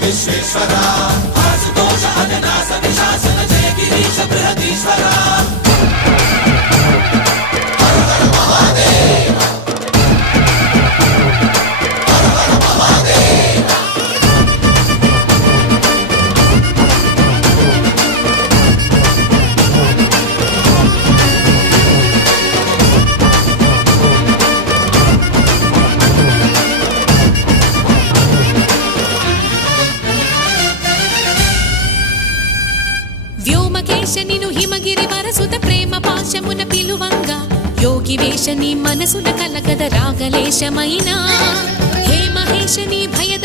విశ్వేశ్వరా ఆశుతోష అజనాస విశాసన జయ గిరీశ బృహదీశ్వరా హర హర మహాదేవ హర హర మహాదేవ వ్యోమకేశనిను హిమగిరి వరసుత ప్రేమ పాశమున పిలువంగా యోగి వేషని మనసున కలకద రాగలేశమైనా హే మహేశని భయద